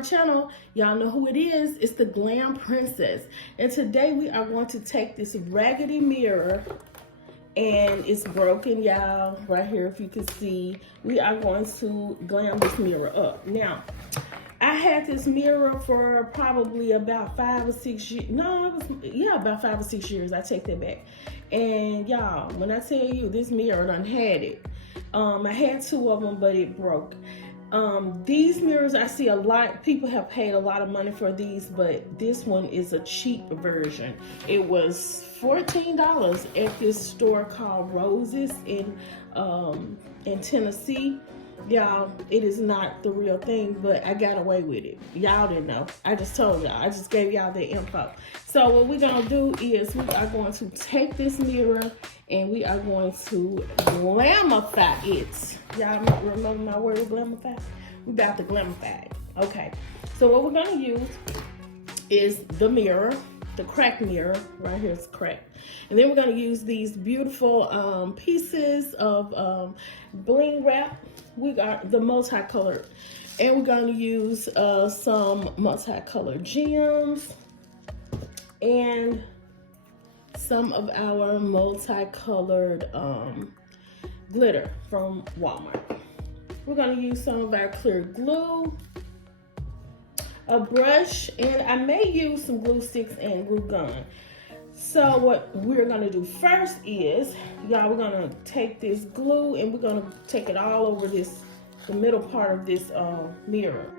my channel, y'all know who it is. It's the Glam Princess. And today we are going to take this raggedy mirror, and it's broken, y'all, right here if you can see. We are going to glam this mirror up. Now, I had this mirror for probably about 5 or 6 years. No, it was, yeah, about 5 or 6 years. I take that back. And y'all, when I tell you this mirror done had it, I had 2 of them, but it broke. These mirrors, I see a lot, people have paid a lot of money for these, but this one is a cheap version. It was $14 at this store called Roses in Tennessee. Y'all, it is not the real thing, but I got away with it. Y'all didn't know. I just told y'all. I just gave y'all the info. So what we're going to do is we are going to take this mirror and we are going to glamify it. Y'all remember my word, glamify? We about to glamify it. Okay. So what we're going to use is the mirror, the cracked mirror. Right here is cracked. And then we're going to use these beautiful pieces of bling wrap. We got the multicolored, and we're going to use some multicolored gems and some of our multicolored glitter from Walmart. We're going to use some of our clear glue, a brush, and I may use some glue sticks and glue gun. So what we're going to do first is, y'all, we're going to take this glue and we're going to take it all over the middle part of this mirror.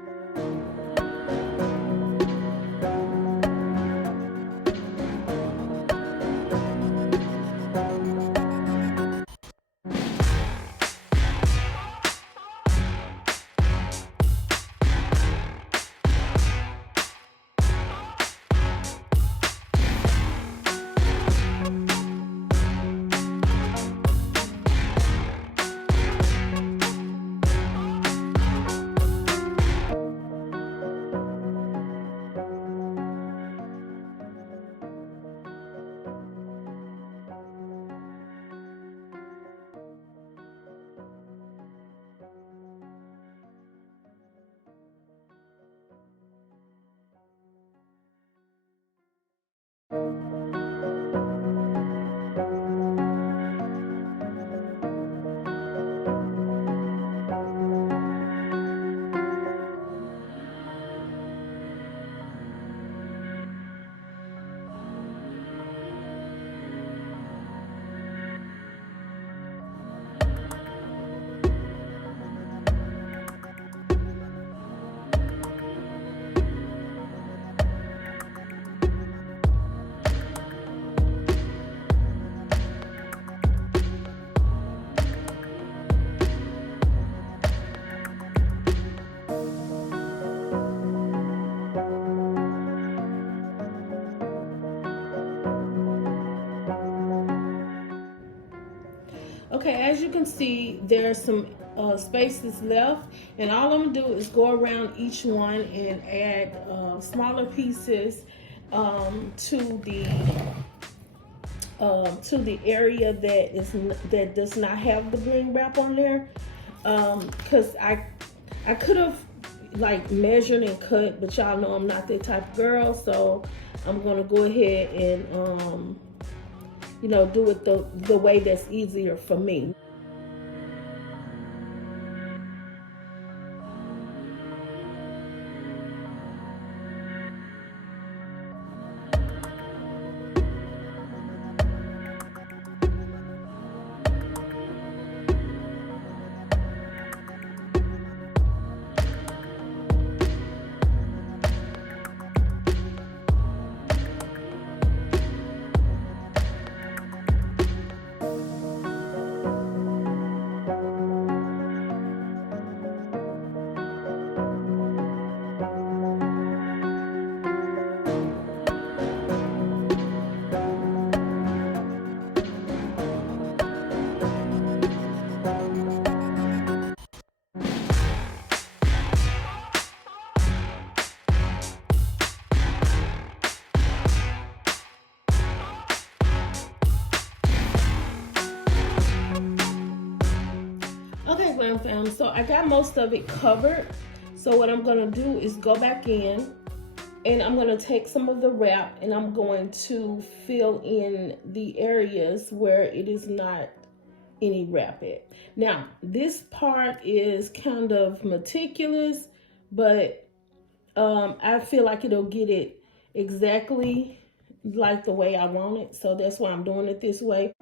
Okay, as you can see, there's some spaces left, and all I'm gonna do is go around each one and add smaller pieces to the area that does not have the bling wrap on there, because I could have like measured and cut, but y'all know I'm not that type of girl, so I'm gonna go ahead and you know, do it the way that's easier for me. Okay, Glam fam, so I got most of it covered. So what I'm gonna do is go back in, and I'm gonna take some of the wrap and I'm going to fill in the areas where it is not any wrap at. Now, this part is kind of meticulous, but I feel like it'll get it exactly like the way I want it. So that's why I'm doing it this way.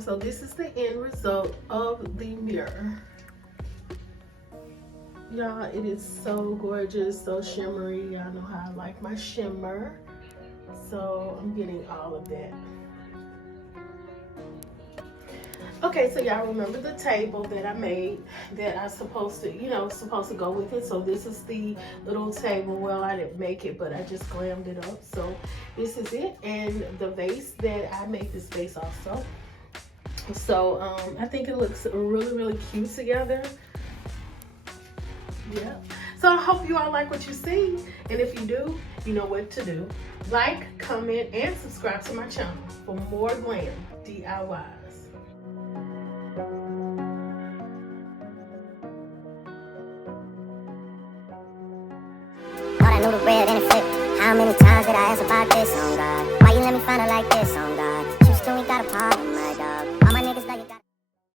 So this is the end result of the mirror. Y'all, it is so gorgeous, so shimmery. Y'all know how I like my shimmer. So I'm getting all of that. Okay, so y'all remember the table that I made that I supposed to go with it. So this is the little table. Well, I didn't make it, but I just glammed it up. So this is it. And the vase that I made this vase also. So I think it looks really, really cute together. Yeah. So I hope you all like what you see. And if you do, you know what to do. Like, comment, and subscribe to my channel for more glam DIYs. Thought I knew the red and it flipped. How many times did I ask about this? Oh God, why you let me find her like this? Oh God.